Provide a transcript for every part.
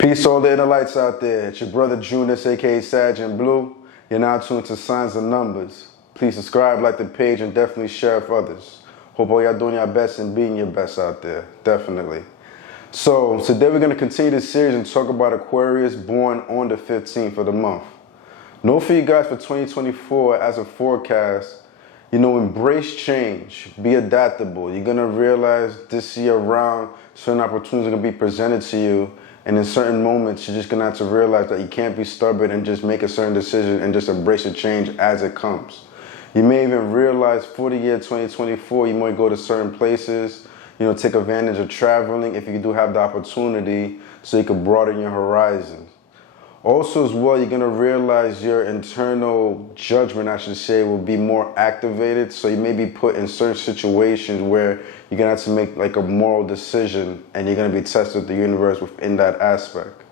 Peace to all the inner lights out there. It's your brother Junus, aka Sag and Blue. You're now tuned to Signs and Numbers. Please subscribe, like the page, and definitely share with others. Hope all y'all doing your best and being your best out there. Definitely. So today we're going to continue this series and talk about Aquarius born on the 15th of the month. Note for you guys for 2024 as a forecast, embrace change, be adaptable. You're going to realize this year around certain opportunities are going to be presented to you. And in certain moments, you're just going to have to realize that you can't be stubborn and just make a certain decision and just embrace the change as it comes. You may even realize for the year 2024, you might go to certain places, take advantage of traveling if you do have the opportunity so you can broaden your horizons. Also as well, you're going to realize your internal judgment, I should say, will be more activated. So you may be put in certain situations where you're going to have to make like a moral decision and you're going to be tested with the universe within that aspect.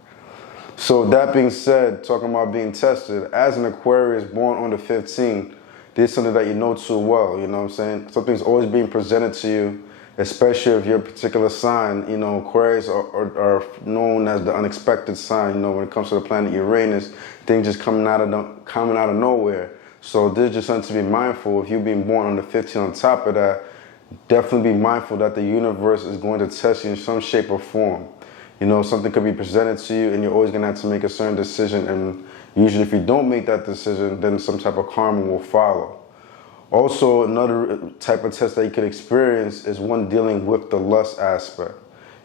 So that being said, talking about being tested, as an Aquarius born on the 15th, there's something that you know too well, you know what I'm saying? Something's always being presented to you, especially if your particular sign, Aquarius are known as the unexpected sign, when it comes to the planet Uranus, things just coming out of nowhere. So there's just something to be mindful. If you've been born on the 15th, on top of that, definitely be mindful that the universe is going to test you in some shape or form. Something could be presented to you and you're always going to have to make a certain decision. And usually if you don't make that decision, then some type of karma will follow. Also, another type of test that you could experience is one dealing with the lust aspect.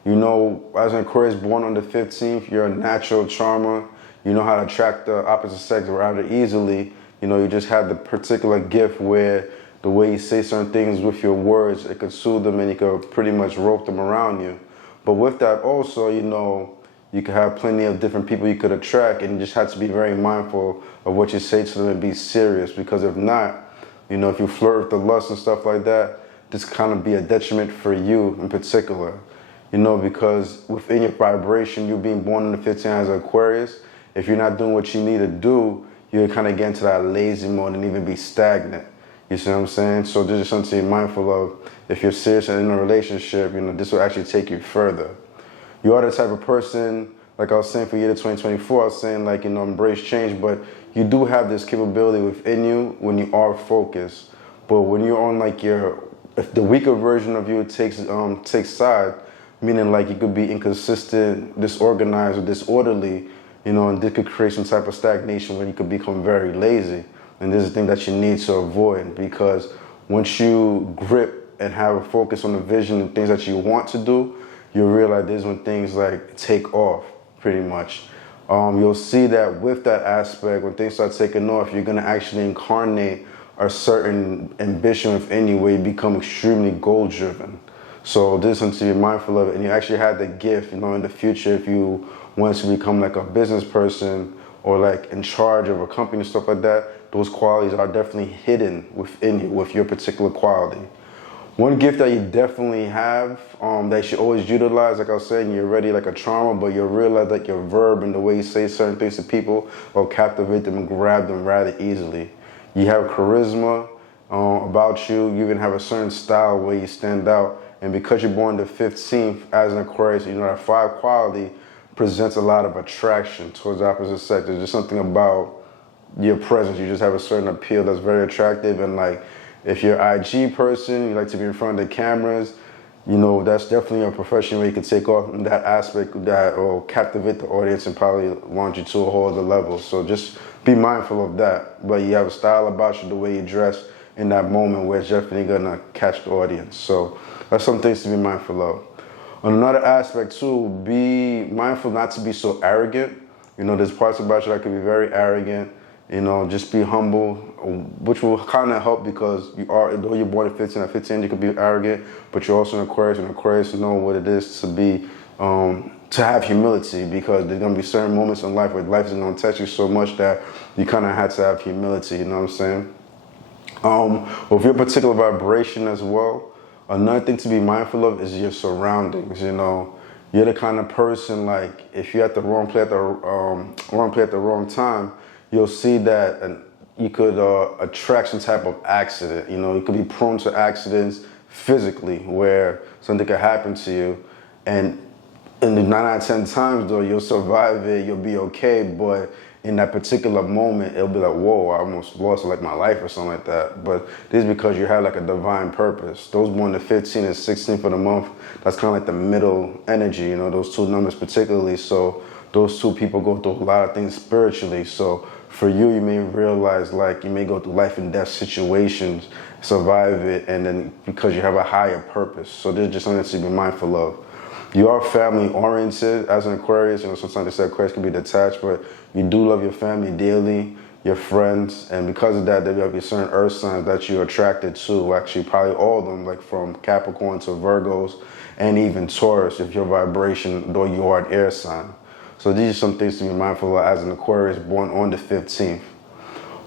As an Aquarius born on the 15th, you're a natural charmer. You know how to attract the opposite sex rather easily. You just have the particular gift where the way you say certain things with your words, it could soothe them and you could pretty much rope them around you. But with that also, you could have plenty of different people you could attract, and you just have to be very mindful of what you say to them and be serious, because if not, if you flirt with the lust and stuff like that, this kind of be a detriment for you in particular. Because within your vibration, you being born in the 15th as an Aquarius, if you're not doing what you need to do, you'll kind of get into that lazy mode and even be stagnant. You see what I'm saying? So this is something to be mindful of. If you're serious and in a relationship, this will actually take you further. You are the type of person, like I was saying for year 2024, I was saying embrace change, but you do have this capability within you when you are focused. But when you're on if the weaker version of you takes side, meaning you could be inconsistent, disorganized, or disorderly, and this could create some type of stagnation where you could become very lazy. And this is the thing that you need to avoid, because once you grip and have a focus on the vision and things that you want to do, you'll realize this is when things take off, pretty much. You'll see that with that aspect, when things start taking off, you're going to actually incarnate a certain ambition within you where you become extremely goal-driven. So this is something to be mindful of, and you actually have the gift, in the future, if you want to become a business person or in charge of a company and stuff like that, those qualities are definitely hidden within you with your particular quality. One gift that you definitely have that you should always utilize, like I was saying, you're already a charmer, but you'll realize your verb and the way you say certain things to people will captivate them and grab them rather easily. You have charisma about you. You even have a certain style where you stand out. And because you're born the 15th as an Aquarius, that 5 quality presents a lot of attraction towards the opposite sex. There's just something about your presence. You just have a certain appeal that's very attractive, and if you're an IG person, you like to be in front of the cameras, that's definitely a profession where you can take off in that aspect that will captivate the audience and probably launch you to a whole other level. So just be mindful of that. But you have a style about you, the way you dress in that moment, where it's definitely going to catch the audience. So that's some things to be mindful of. On another aspect too, be mindful not to be so arrogant. There's parts about you that can be very arrogant. Just be humble, which will kind of help, because though you're born at 15 you could be arrogant, but you're also an Aquarius, and Aquarius know what it is to be, to have humility, because there's going to be certain moments in life where life is going to test you so much that you kind of had to have humility, you know what I'm saying? With your particular vibration as well, another thing to be mindful of is your surroundings, You're the kind of person, if you're at the wrong place at the wrong time, you'll see that you could attract some type of accident. You could be prone to accidents physically where something could happen to you. And And 9 out of 10 times though, you'll survive it, you'll be okay, but in that particular moment, it'll be like, whoa, I almost lost like my life or something like that. But this is because you have like a divine purpose. Those born the 15th and 16th of the month, that's kind of like the middle energy, you know, those two numbers particularly. So those two people go through a lot of things spiritually. So for you, you may realize like you may go through life and death situations, survive it, and then because you have a higher purpose. So this is just something to be mindful of. You are family oriented as an Aquarius. You know, sometimes they say Aquarius can be detached, but you do love your family dearly, your friends, and because of that, there will be certain earth signs that you're attracted to. Actually, probably all of them, like from Capricorn to Virgos, and even Taurus, if your vibration, though you are an air sign. So these are some things to be mindful of as an Aquarius born on the 15th.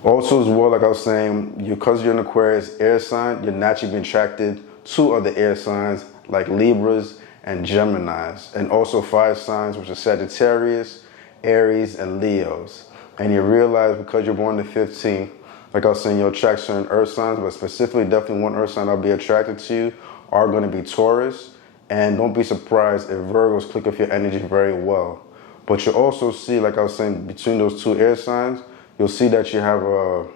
Also as well, like I was saying, because you're an Aquarius air sign, you're naturally being attracted to other air signs like Libras and Geminis, and also fire signs, which are Sagittarius, Aries, and Leos. And you realize because you're born the 15th, like I was saying, you'll attract certain earth signs, but specifically definitely one earth sign that'll be attracted to you are going to be Taurus. And don't be surprised if Virgos click with your energy very well. But you'll also see, like I was saying, between those two air signs, you'll see that you have a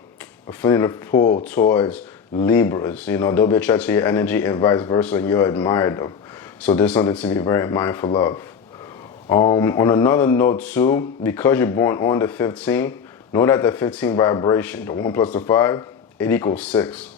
feeling of pull towards Libras. You know, they'll be attracted to your energy and vice versa, and you'll admire them. So there's something to be very mindful of. On another note too, because you're born on the 15th, know that the 15 vibration, the 1 plus the 5, it equals 6.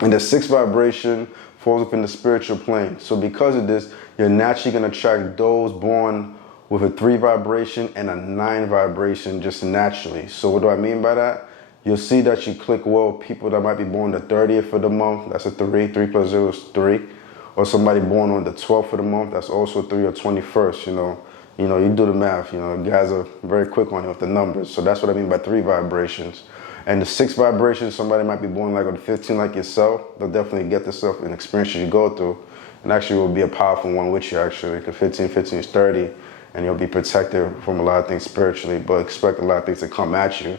And the 6 vibration falls within the spiritual plane. So because of this, you're naturally going to attract those born with a 3 vibration and a 9 vibration just naturally. So what do I mean by that? You'll see that you click well with people that might be born the 30th of the month. That's a 3. 3 plus 0 is 3. Or somebody born on the 12th of the month, that's also 3, or 21st, you know, you do the math, you know, guys are very quick on it with the numbers. So that's what I mean by 3 vibrations. And the 6 vibrations, somebody might be born like on the 15 like yourself, they'll definitely get this stuff and experiences you go through. And actually will be a powerful one with you actually, because 15 is 30, and you'll be protected from a lot of things spiritually, but expect a lot of things to come at you.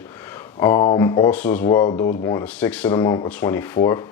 Also as well, those born the 6th of the month or 24th,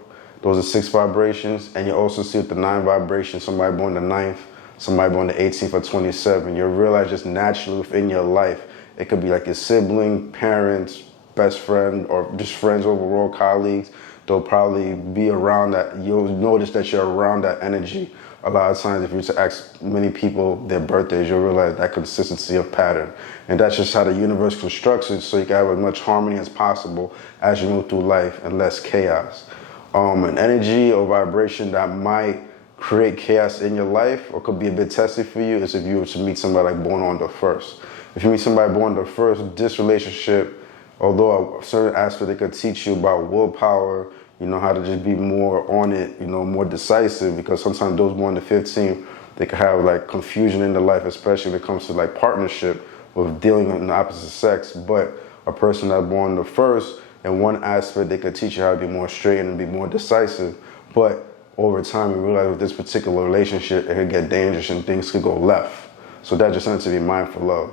those are 6 vibrations, and you also see with the 9 vibrations, somebody born the 9th, somebody born the 18th or 27. You'll realize just naturally within your life, it could be like your sibling, parents, best friend, or just friends overall, colleagues. They'll probably be around that. You'll notice that you're around that energy. A lot of times, if you were to ask many people their birthdays, you'll realize that consistency of pattern. And that's just how the universe constructs it, so you can have as much harmony as possible as you move through life and less chaos. An energy or vibration that might create chaos in your life or could be a bit testy for you is if you were to meet somebody like born on the 1st. If you meet somebody born on the 1st, this relationship, although a certain aspect it could teach you about willpower, you know, how to just be more on it, you know, more decisive, because sometimes those born the 15th, they could have like confusion in their life, especially when it comes to like partnership with dealing with the opposite sex. But a person that's born the 1st, in one aspect, they could teach you how to be more straight and be more decisive. But over time, you realize with this particular relationship, it could get dangerous and things could go left. So that's just something to be mindful of.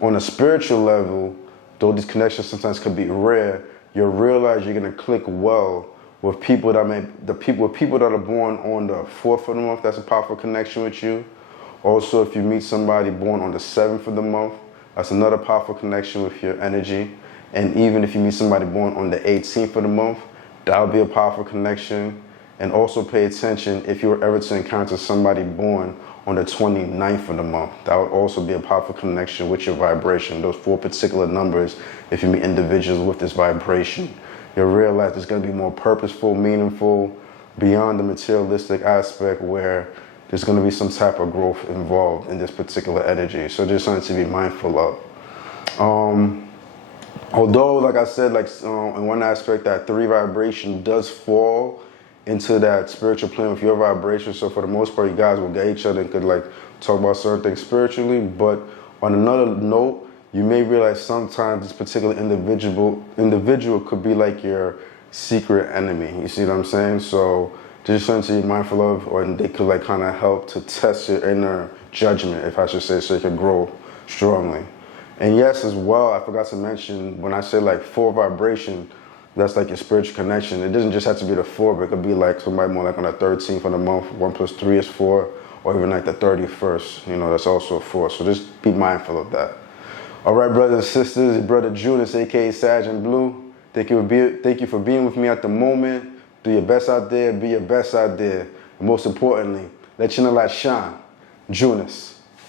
On a spiritual level, though these connections sometimes could be rare, you'll realize you're gonna click well with people that are born on the 4th of the month. That's a powerful connection with you. Also, if you meet somebody born on the 7th of the month, that's another powerful connection with your energy. And even if you meet somebody born on the 18th of the month, that'll be a powerful connection. And also pay attention if you were ever to encounter somebody born on the 29th of the month. That would also be a powerful connection with your vibration. Those 4 particular numbers, if you meet individuals with this vibration, you'll realize it's going to be more purposeful, meaningful, beyond the materialistic aspect where there's going to be some type of growth involved in this particular energy. So just something to be mindful of. Although, like I said, like in one aspect, that 3 vibration does fall into that spiritual plane with your vibration. So for the most part, you guys will get each other and could like talk about certain things spiritually. But on another note, you may realize sometimes this particular individual could be like your secret enemy. You see what I'm saying? So just something to be mindful of, or they could like kind of help to test your inner judgment, if I should say, so you can grow strongly. And yes, as well, I forgot to mention, when I say like 4 vibration, that's like your spiritual connection. It doesn't just have to be the 4, but it could be like somebody more like on the 13th of the month, 1 plus 3 is 4, or even like the 31st. You know, that's also a 4. So just be mindful of that. All right, brothers and sisters, your brother Junis, aka Sag and Blue. Thank you for being with me at the moment. Do your best out there. Be your best out there. And most importantly, let your light shine. Junis.